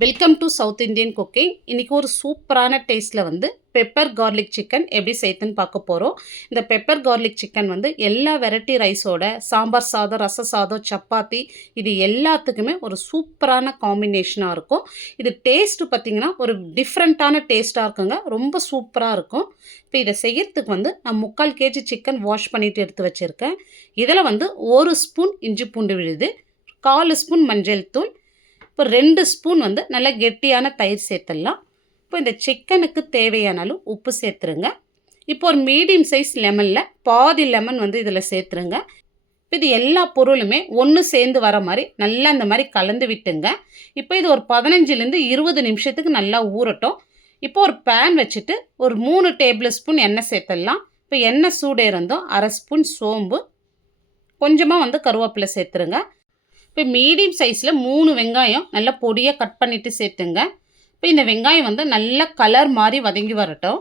Welcome to South Indian cooking இன்றைக்கி ஒரு சூப்பரான டேஸ்ட்டில் வந்து பெப்பர் கார்லிக் சிக்கன் எப்படி சேர்த்துன்னு பார்க்க போகிறோம் இந்த பெப்பர் கார்லிக் சிக்கன் வந்து எல்லா வெரைட்டி ரைஸோட சாம்பார் சாதம் ரச சாதம் சப்பாத்தி இது எல்லாத்துக்குமே ஒரு சூப்பரான காம்பினேஷனாக இருக்கும். இது டேஸ்ட்டு பார்த்திங்கன்னா ஒரு டிஃப்ரெண்ட்டான டேஸ்ட்டாக இருக்குங்க. ரொம்ப சூப்பராக இருக்கும். இப்போ இதை செய்யறதுக்கு வந்து நான் முக்கால் கேஜி சிக்கன் வாஷ் பண்ணிவிட்டு எடுத்து வச்சுருக்கேன். இதில் வந்து ஒரு ஸ்பூன் இஞ்சி பூண்டு விழுது கால் ஸ்பூன் மஞ்சள் தூள் இப்போ ரெண்டு ஸ்பூன் வந்து நல்லா கெட்டியான தயிர் சேர்த்துடலாம். இப்போ இந்த சிக்கனுக்கு தேவையான அளவு உப்பு சேர்த்துருங்க. இப்போ ஒரு மீடியம் சைஸ் லெமனில் பாதி லெமன் வந்து இதில் சேர்த்துருங்க. இப்போ இது எல்லா பொருளுமே ஒன்று சேர்ந்து வர மாதிரி நல்லா இந்த மாதிரி கலந்து விட்டுங்க. இப்போ இது ஒரு பதினஞ்சுலேருந்து இருபது நிமிஷத்துக்கு நல்லா ஊறட்டும். இப்போ ஒரு பேன் வச்சுட்டு ஒரு மூணு டேபிள் ஸ்பூன் எண்ணெய் சேர்த்துடலாம். இப்போ எண்ணெய் சூடே இருந்தோம் அரை ஸ்பூன் சோம்பு. கொஞ்சமாக வந்து கருவேப்பிலை சேர்த்துருங்க. இப்போ மீடியம் சைஸில் மூணு வெங்காயம் நல்லா பொடியாக கட் பண்ணிவிட்டு சேர்த்துங்க. இப்போ இந்த வெங்காயம் வந்து நல்ல கலர் மாதிரி வதங்கி வரட்டும்.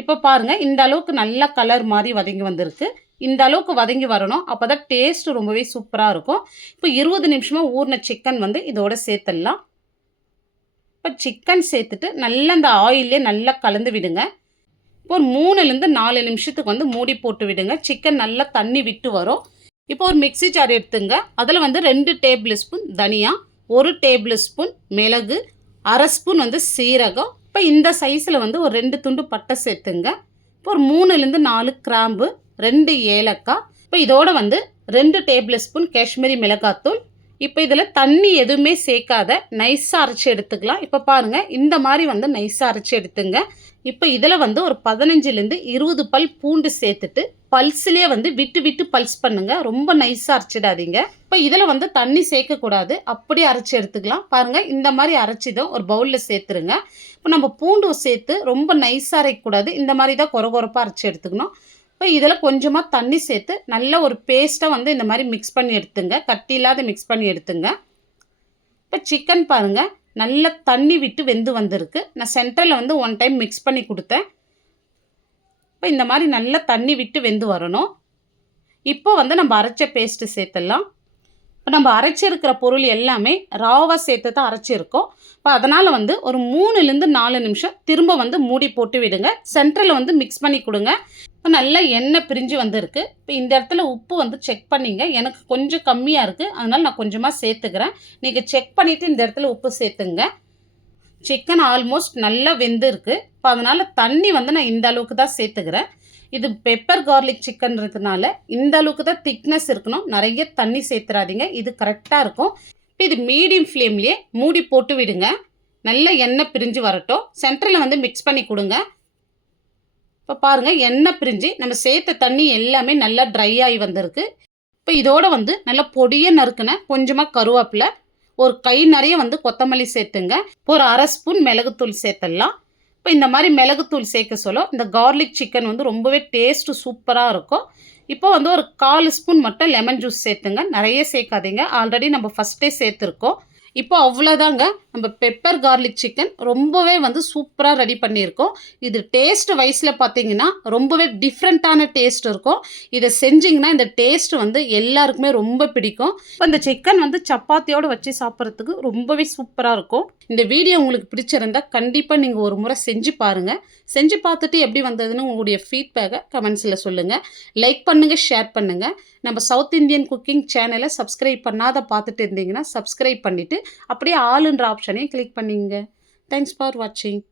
இப்போ பாருங்கள் இந்த அளவுக்கு நல்ல கலர் மாதிரி வதங்கி வந்திருக்கு. இந்த அளவுக்கு வதங்கி வரணும். அப்போ தான் டேஸ்ட் ரொம்பவே சூப்பராக இருக்கும். இப்போ இருபது நிமிஷமாக ஊறின சிக்கன் வந்து இதோட சேர்த்துடலாம். இப்போ சிக்கன் சேர்த்துட்டு நல்லா அந்த ஆயிலே நல்லா கலந்து விடுங்க. இப்போ ஒரு மூணுலேருந்து நாலு நிமிஷத்துக்கு வந்து மூடி போட்டு விடுங்க. சிக்கன் நல்லா தண்ணி விட்டு வரும். இப்போ ஒரு மிக்சி ஜார் எடுத்துங்க. அதில் வந்து ரெண்டு டேபிள் ஸ்பூன் தனியா ஒரு டேபிள் ஸ்பூன் மிளகு அரை ஸ்பூன் வந்து சீரகம். இப்போ இந்த சைஸில் வந்து ஒரு ரெண்டு துண்டு பட்டை சேர்த்துங்க. இப்போ ஒரு மூணுலேருந்து நாலு கிராம்பு ரெண்டு ஏலக்காய். இப்போ இதோட வந்து ரெண்டு டேபிள் ஸ்பூன் காஷ்மீரி மிளகாத்தூள். இப்போ இதில் தண்ணி எதுவுமே சேர்க்காத நைஸாக அரைச்சி எடுத்துக்கலாம். இப்போ பாருங்கள் இந்த மாதிரி வந்து நைஸாக அரைச்சி எடுத்துங்க. இப்போ இதில் வந்து ஒரு பதினஞ்சுலேருந்து இருபது பல் பூண்டு சேர்த்துட்டு பல்ஸ்லேயே வந்து விட்டு விட்டு பல்ஸ் பண்ணுங்கள் ரொம்ப நைஸாக அரைச்சிடாதீங்க. இப்போ இதில் வந்து தண்ணி சேர்க்கக்கூடாது. அப்படியே அரைச்சி எடுத்துக்கலாம். பாருங்கள் இந்த மாதிரி அரைச்சிதும் ஒரு பவுலில் சேர்த்துருங்க. இப்போ நம்ம பூண்டு சேர்த்து ரொம்ப நைஸாக அரைக்கக்கூடாது. இந்த மாதிரி தான் குறை குறைப்பாக அரைச்சி எடுத்துக்கணும். இப்போ இதில் கொஞ்சமாக தண்ணி சேர்த்து நல்ல ஒரு பேஸ்ட்டாக வந்து இந்த மாதிரி மிக்ஸ் பண்ணி எடுத்துங்க. கட்டி இல்லாத மிக்ஸ் பண்ணி எடுத்துங்க. இப்போ சிக்கன் பாருங்கள் நல்லா தண்ணி விட்டு வெந்து வந்திருக்கு. நான் சென்டரில் வந்து ஒன் டைம் மிக்ஸ் பண்ணி கொடுத்தேன். இப்போ இந்த மாதிரி நல்லா தண்ணி விட்டு வெந்து வரணும். இப்போ வந்து நம்ம அரைச்ச பேஸ்ட்டு சேர்த்துடலாம். இப்போ நம்ம அரைச்சிருக்கிற பொருள் எல்லாமே ராவாக சேர்த்து தான் அரைச்சிருக்கோம் இப்போ அதனால் வந்து ஒரு மூணுலேருந்து நாலு நிமிஷம் திரும்ப வந்து மூடி போட்டு விடுங்க. சென்டரில் வந்து மிக்ஸ் பண்ணி கொடுங்க. இப்போ நல்லா எண்ணெய் பிரிஞ்சு வந்திருக்கு. இப்போ இந்த இடத்துல உப்பு வந்து செக் பண்ணிங்க. எனக்கு கொஞ்சம் கம்மியாக இருக்குது அதனால் நான் கொஞ்சமாக சேர்த்துக்கிறேன். நீங்கள் செக் பண்ணிவிட்டு இந்த இடத்துல உப்பு சேர்த்துங்க. சிக்கன் ஆல்மோஸ்ட் நல்லா வெந்திருக்கு. இப்போ அதனால் தண்ணி வந்து நான் இந்த அளவுக்கு தான் சேர்த்துக்கிறேன். இது பெப்பர் கார்லிக் சிக்கன்றதுனால இந்த அளவுக்கு தான் திக்னஸ் இருக்கணும். நிறைய தண்ணி சேர்த்துறாதீங்க. இது கரெக்டாக இருக்கும். இப்போ இது மீடியம் ஃப்ளேம்லேயே மூடி போட்டு விடுங்க. நல்ல எண்ணெய் பிரிஞ்சு வரட்டும். சென்டரில் வந்து மிக்ஸ் பண்ணி கொடுங்க. இப்போ பாருங்கள் எண்ணெய் பிரிஞ்சு நம்ம சேர்த்த தண்ணி எல்லாமே நல்லா ட்ரை ஆகி வந்திருக்கு. இப்போ இதோட வந்து நல்லா பொடியை நறுக்குன கொஞ்சமாக கருவேப்பிலை ஒரு கை நிறைய வந்து கொத்தமல்லி சேர்த்துங்க. ஒரு அரை ஸ்பூன் மிளகுத்தூள் சேர்த்துடலாம். இப்போ இந்த மாதிரி மிளகுத்தூள் சேர்க்க சொல்ல இந்த கார்லிக் சிக்கன் வந்து ரொம்பவே டேஸ்ட்டு சூப்பராக இருக்கும். இப்போ வந்து ஒரு கால் ஸ்பூன் மட்டும் லெமன் ஜூஸ் சேர்த்துங்க. நிறைய சேர்க்காதீங்க. ஆல்ரெடி நம்ம ஃபஸ்ட்டே சேர்த்துருக்கோம். இப்போ அவ்வளோதாங்க நம்ம பெப்பர் கார்லிக் சிக்கன் ரொம்பவே வந்து சூப்பராக ரெடி பண்ணியிருக்கோம். இது டேஸ்ட் வைஸில் பார்த்தீங்கன்னா ரொம்பவே டிஃப்ரெண்ட்டான டேஸ்ட் இருக்கும். இதை செஞ்சிங்கன்னா இந்த டேஸ்ட் வந்து எல்லாருக்குமே ரொம்ப பிடிக்கும். இப்போ இந்த சிக்கன் வந்து சப்பாத்தியோடு வச்சு சாப்பிட்றதுக்கு ரொம்பவே சூப்பராக இருக்கும். இந்த வீடியோ உங்களுக்கு பிடிச்சிருந்தா கண்டிப்பாக நீங்கள் ஒரு முறை செஞ்சு பாருங்கள் செஞ்சு பார்த்துட்டு எப்படி வந்ததுன்னு உங்களுடைய ஃபீட்பேக்கை கமெண்ட்ஸில் சொல்லுங்கள் லைக் பண்ணுங்கள் ஷேர் பண்ணுங்கள் நம்ம சவுத் இந்தியன் குக்கிங் சேனலை சப்ஸ்கிரைப் பண்ணாத பார்த்துட்டு இருந்தீங்கன்னா சப்ஸ்கிரைப் பண்ணிவிட்டு அப்படியே ஆளுன்ற ஆப்ஷனையும் கிளிக் பண்ணிங்க தேங்க்ஸ் ஃபார் வாட்சிங்